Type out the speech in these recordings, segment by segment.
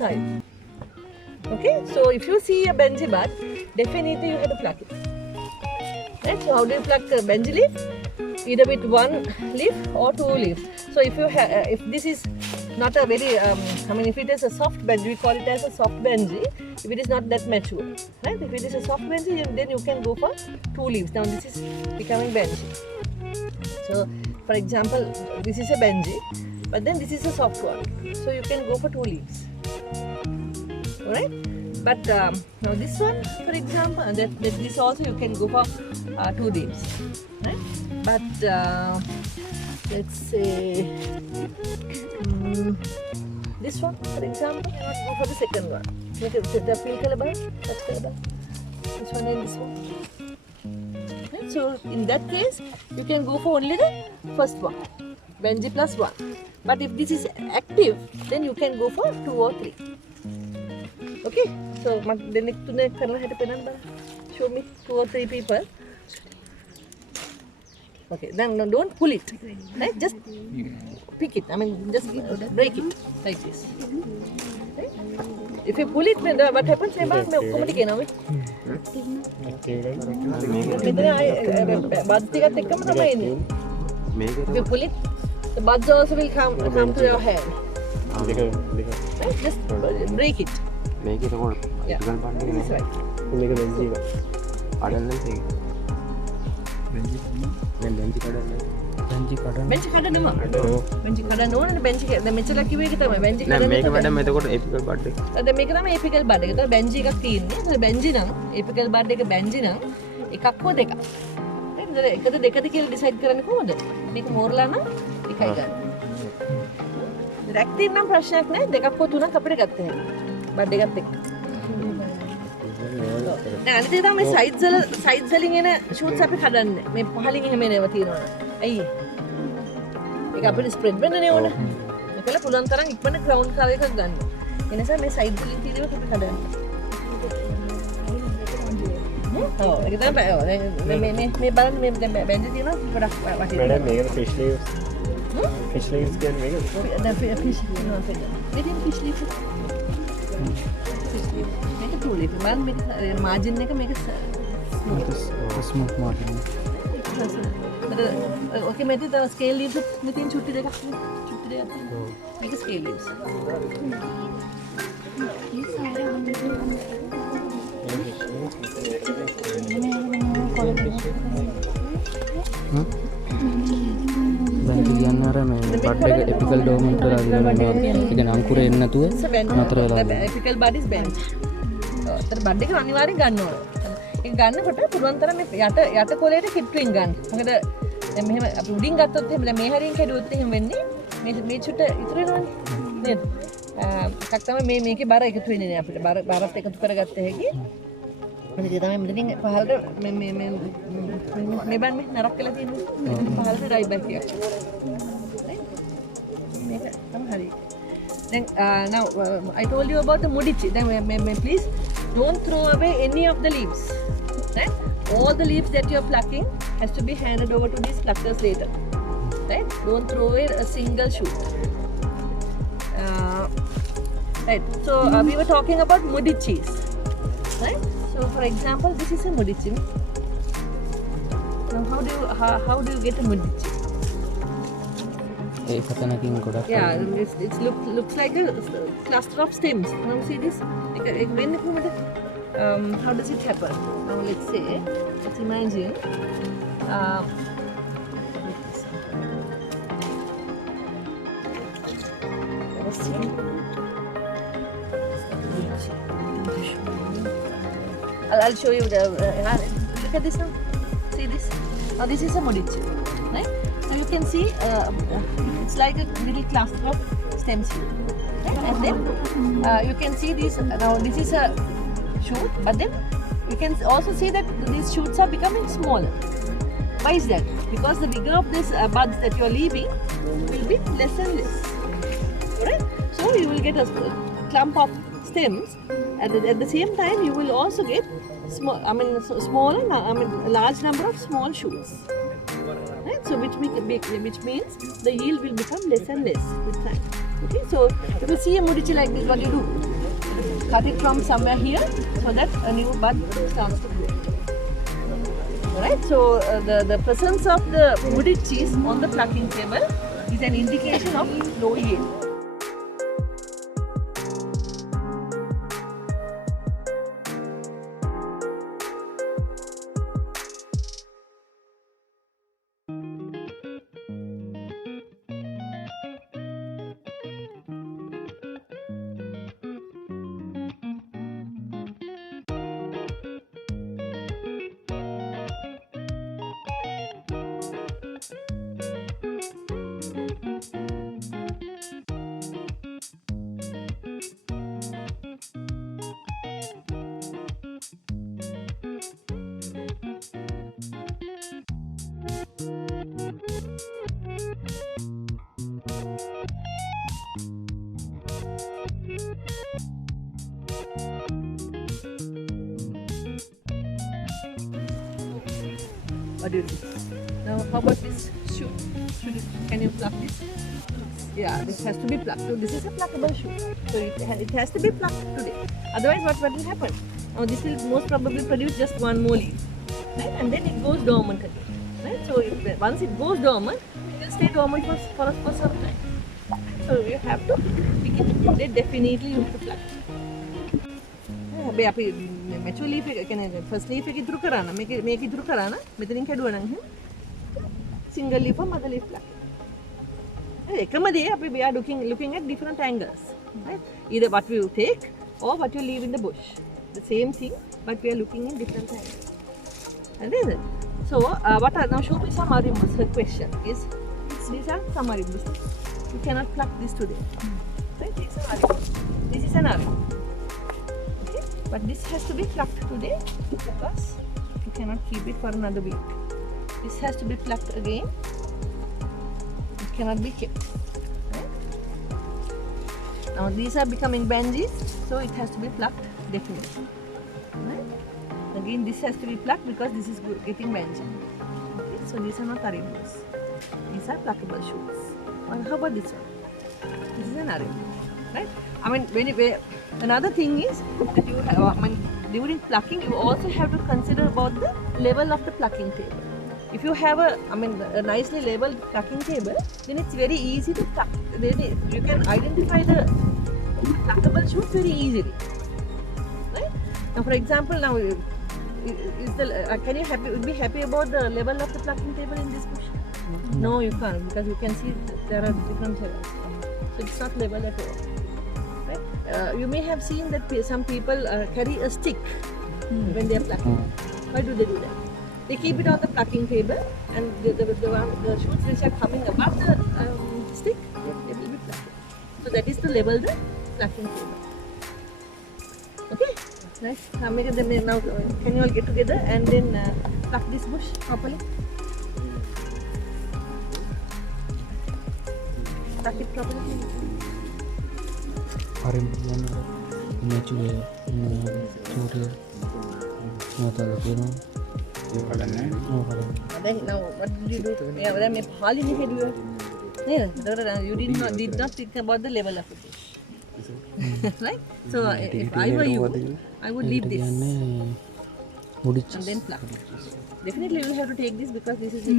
type. Okay, so if you see a benji bud, definitely you have to pluck it. Right? So how do you pluck a benji leaf? Either with one leaf or two leaves. So if you if this is not a very, if it is a soft benji, we call it as a soft benji. If it is not that mature, right? If it is a soft benji, then you can go for two leaves. Now this is becoming benji. So for example, this is a benji, but then this is a soft one. So you can go for two leaves. Alright? But now this one, for example, this also you can go for two leaves. Right? But let's say this one, for example, you must go for the second one. Make it the pink color bar, touch color bar. This one and this one. Right? So in that case, you can go for only the first one, benji plus one. But if this is active, then you can go for two or three. Okay, so the next to next show me two or three people. Okay, then no, don't pull it, right? Just pick it. Just break it like this. Right? If you pull it, what happens? If you pull it, the buds also will come to your hand. Right? Just break it. Make it all. Yeah, this is right. Make a benji. Benji kada nama. Benji kada no and benji the මෙච්චර කිව්වේ ඒක තමයි. Benji kada මේක වැඩම එතකොට epical bud එක. දැන් මේක තමයි epical bud එක. ඒතකොට benji එකක් තියෙන්නේ. ඒතකොට benji නම් epical bud එක benji නම් එකක් හෝ දෙකක්. නේද? එකද දෙකද කියලා decide කරන්නේ කොහොමද? මේක මෝරලා නම් එකයි ගන්න. direct නම් ප්‍රශ්නයක් නැහැ. දෙකක් හෝ තුනක් අපිට ගත්ත හැකියි. බඩ් එකත් එක්ක. දැන් අනිත් එක තමයි sides වලින් එන shoots අපි කඩන්නේ. මේ පහලින් එහෙම එනවා තියෙනවා. ඇයි? ඒක අපිට ස්ප්‍රෙඩ් වෙන්නනේ ඕන. ඒකල පුළුවන් තරම් ඉක්මනට ග්‍රවුන්ඩ් කලර් එකක් ගන්න. ඒ නිසා මේ සයිඩ් වලින් තියෙන ඒවා අපි කඩන්නේ. ඔව් ඒක තමයි. මේ බලන්න මේ දැන් බැඳි තියෙනවා ගොඩක් වටේ. මැඩම් මේක fish leaves. Fish leaves කියන්නේ මේක. දැන් fish තියෙනවා ඒක. මේකෙන් fish leaves. මේක two leaf. මම මේක margin එක මේක smooth margin. Okay, maybe the scale leaves within chutti dekak make scale leaves. දැන් කියන්න අර මේ බඩ් එක epical dormant කරලා දිනනවා. ඒ කියන්නේ අංකුර එන්නේ නැතුව නතර වෙලා. epical bud is bent. ඒතර බඩ් එක අනිවාර්යෙන් ගන්න ඕන. ඒක ගන්නකොට පුළුවන් තරම් මේ යට කොලේට කිට්ටුවෙන් ගන්න. මොකද දැන් මෙහෙම අපි උඩින් ගත්තොත් එහෙම දැන් මේ හරියෙන් කැඩුවොත් එහෙම වෙන්නේ මේ චුට ඉතුරු වෙනවනේ නේද? එකක් තමයි මේකේ බර එකතු වෙන්නේ නේ අපිට. බරත් එකතු කරගත්ත හැකි. ඒක තමයි මෙතනින් පහළට මේ බන් මේ නරක් වෙලා තියෙන්නේ. පහළට රයිට් බැක් එක. මේක තමයි හරි. Then now I told you about the mudichi. Then please don't throw away any of the leaves. Right? All the leaves that you are plucking has to be handed over to these pluckers later. Right? Don't throw away a single shoot. Right. So we were talking about mudichis. Right? So for example, this is a mudichi. Now how do you get a mudichi? Yeah, it looks like a cluster of stems. Now see this? How does it happen? Now let's imagine. I'll show you the. Look at this now. See this? Now this is a mudichi, right? So you can see it's like a little cluster of stems here, right? And then you can see these. Now this is a shoot, but then you can also see that these shoots are becoming smaller. Why is that? Because the vigor of these buds that you are leaving will be less and less. Alright? So you will get a clump of stems. At the same time, you will also get large number of small shoots. Right? So which means the yield will become less and less with time. Okay, so if you see a mudichi like this, what you do? Cut it from somewhere here so that a new bud starts to grow. Alright, so the presence of the mudichis on the plucking table is an indication of low yield. What do you think? Now, how about this shoot? Can you pluck this? Yeah, this has to be plucked. So this is a pluckable shoot. So it has to be plucked today. Otherwise, what will happen? Now, this will most probably produce just one more leaf, right? And then it goes dormant again, right? So once it goes dormant, it will stay dormant for some time. So you have to pick it. Then definitely you have to pluck. අපි mature leaf එක කියන්නේ first leaf එක ඉතුරු කරා නම් මේක ඉතුරු කරා නම් මෙතනින් කැඩුවා නම් single leaf or mother leaf pluck. එකම දේ අපි we are looking at different angles, right? Either what we take or what you leave in the bush. The same thing, but we are looking in different angles. And so now show me some marimbus. Her question is, these are some marimbus. You cannot pluck this today, right? This is an marimbus. This is an marimbus. But this has to be plucked today because you cannot keep it for another week. This has to be plucked again. It cannot be kept. Right? Now these are becoming banjis, so it has to be plucked definitely. Right? Again, this has to be plucked because this is getting banji. Okay? So these are not arimbus. These are pluckable shoots. Well, how about this one? This is an arimbus. Right? I mean, another thing is that you have, during plucking, you also have to consider about the level of the plucking table. If you have a nicely labeled plucking table, then it's very easy to pluck. You can identify the pluckable shoots very easily. Right? Now, for example, now can you be happy about the level of the plucking table in this bush? No, you can't, because you can see there are different levels. So it's not level at all. You may have seen that some people carry a stick when they are plucking. Why do they do that? They keep it on the plucking table, and the shoots which are coming above the stick, they will be plucked. So that is to level the plucking table. Okay, nice. Now can you all get together and then pluck this bush properly? Pluck it properly. Now what did you do? You did not think about the level of the fish. Right? So if I were you, I would leave this and then pluck. Definitely you will have to take this because this is the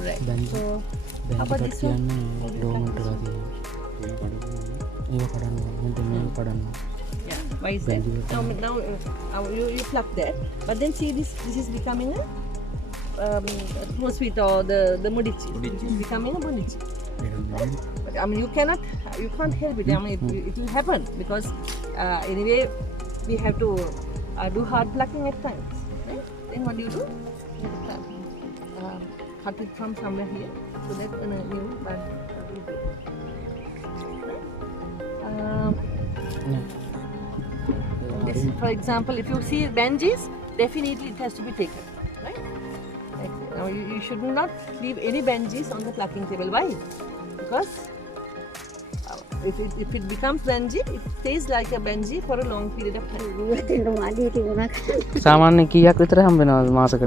right. So how about this one? Yeah, why is that? Now you pluck that, but then see this is becoming a sweet or the mudichi. It is becoming a mudichi. But you can't help it. It will happen because anyway we have to do hard plucking at times. Right? Then what do? You cut it from somewhere here so that a new bud will grow. This, for example, if you see banjis, definitely it has to be taken, right? Now you should not leave any banjis on the plucking table. Why? Because if it becomes banji, it stays like a banji for a long period of time. සාමාන්‍ය කීයක් විතර හම්බ වෙනවද මාසෙකට?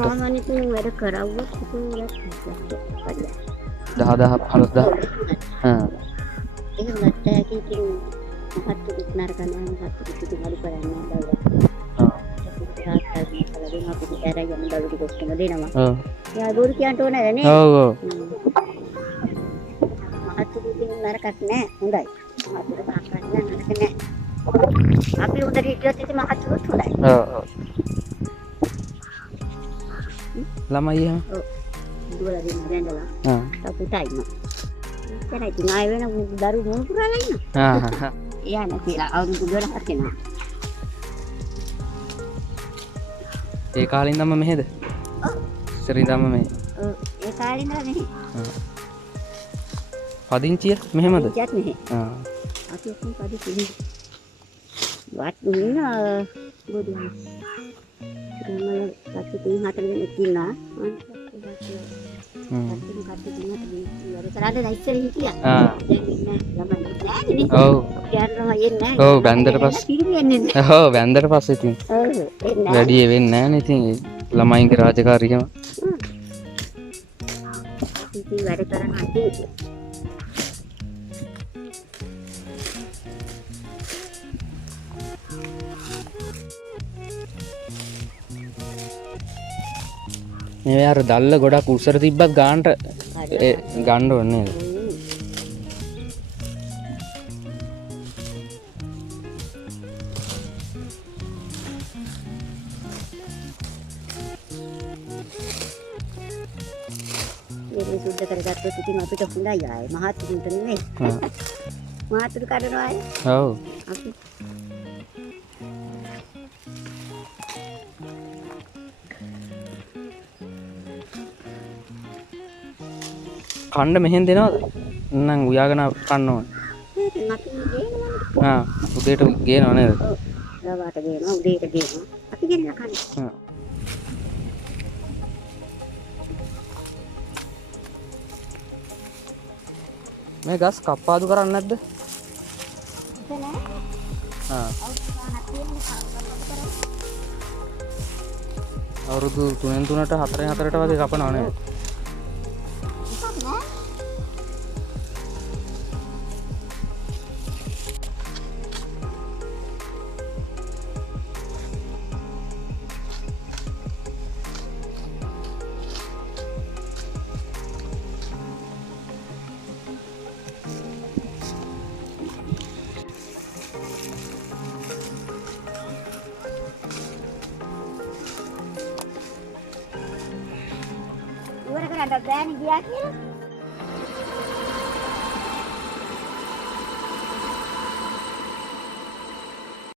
10,000 15,000. හා. එහෙම ගත්ත හැකි ඉතින් මහත්තුත් නරකනවා මහත්තුත් ඉතින් අඩු කරන්නේ නැහැ ආ. බලන්න අපිට ඇරගෙන දළු ටික ඔක්කොම දෙනවා. ඔව්. යා බොරු කියන්න ඕනේ නේද? ඔව් ඔව්. මහත්තුත් ඉතින් නරකක් නැහැ හොඳයි. මහත්තුත් නරකක් නැහැ. අපි උදේ හිටියොත් ඉතින් මහත්තුත් හොඳයි. ඔව් ඔව්. ළමයි එහෙම. ඔව්. දුවලා දෙන්න බැඳලා. ආ. අපිටයි නෝ. ඉතින් ඉතින් ආයෙ වෙන දරු මොන පුරාලා ඉන්න. ආ. එයා නැතිලා අවුරුදු 12ක් වෙනවා. ඒ කාලේ ඉඳන්ම මෙහෙද? ඔව්. ඉස්සර ඉඳන්ම මෙහෙ. ඔව්. ඒ කාලේ ඉඳලා මෙහි. පදිංචිය මෙහෙමද? ඉච්චත් මෙහි. ආ. අපි ඔක්කොම පදිච්චි. වත් නුන බොදුන. මම පැත්තේ 3-4 දෙනෙක් ඉන්නවා. ආ. ඔව්. ඔව් බැන්දට පස්සේ. ඔව් බැන්දට පස්සේ ඉතින් වැඩි වෙන්නේ නැහැ නේ ඉතින් ළමයින්ගේ රාජකාරියම. ඉතින් වැඩ කරනවා ඉතින්. මේ අර දැල්ල ගොඩක් උස්සර තිබ්බත් ගානට ගන්න ඕනේ නේද? ඒක සුද්ධ කරගත්තොත් ඉතින් අපිට හොඳයි ආයේ මහත්තුන්ට නෙමෙයි. මහත්තුරු කඩනවා ආයේ. ඔව්. අපි කණ්ඩ මෙහෙන් දෙනවද? නම් උයාගෙන කන්න ඕනේ. අපි ගේනවා. ආ උදේට ගේනව නේද? ඔව්. රවාට ගේනවා උදේට ගේනවා. අපි ගෙනලා කන්නේ. ආ. මේ ගස් කප්පාදු කරන්නේ නැද්ද? ආ. අවුරුදු 3න් 3ට 4න් 4ට වගේ කපනවා නේද? ඉවර කරන්න බෑනේ ගියා කියලා.